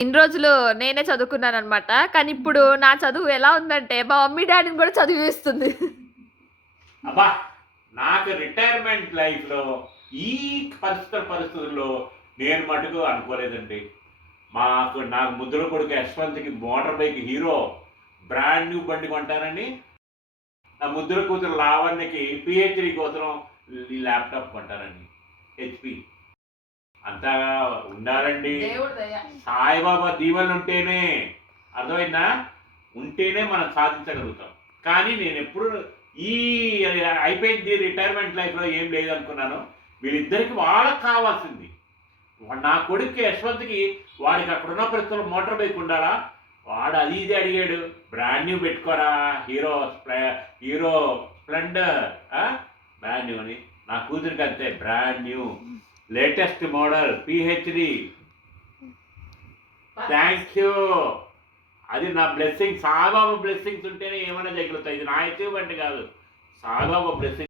ఇన్ని రోజులు నేనే చదువుకున్నాననమాట. కానీ ఇప్పుడు నా చదువు ఎలా ఉందంటే, మా మమ్మీ డ్యాడీని కూడా చదివిస్తుంది. అబ్బా! నాకు రిటైర్మెంట్ లైఫ్‌లో ఈ పరిస్థితుల్లో నేను మటుకు అనుకోలేదండి. నాకు ముద్దుల కొడుకు యశ్వంత్‌కి motor bike Hero brand new బండి కొంటానని, నా ముద్దుల కూతురు లావణ్యకి పీహెచ్‌డీ కోసం ల్యాప్‌టాప్ కొంటానండి. హెచ్‌పి. అంతా ఉండాలండి. దేవుడి దయ. సాయిబాబా దీవెనలుంటేనే అర్థమైందా? ఉంటేనే మనం సాధించగలుగుతాం. కానీ నేనెప్పుడు ఈ అయిపోయింది రిటైర్మెంట్ లైఫ్‌లో ఏం లేదనుకున్నాను. వీళ్ళిద్దరికి వాళ్ళకి కావాల్సింది. నా కొడుక్కి యశ్వంత్‌కి వాడికి అక్కడున్న పరిస్థితుల్లో మోటార్ బైక్ ఉండాలా? వాడు అది ఇది అడిగాడు. బ్రాండ్ న్యూ పెట్టుకోరా హీరో స్ప్లెండర్ బ్రాండ్ న్యూ అని. నా కూతురికి అంతే brand new latest model PhD. Thank you. అది నా బ్లెస్సింగ్. సాయిబాబా బ్లెస్సింగ్స్ ఉంటేనే ఏమైనా జరుగుతాయి. ఇది నా అచీవ్‌మెంట్ కాదు. సాయిబాబా బ్లెస్సింగ్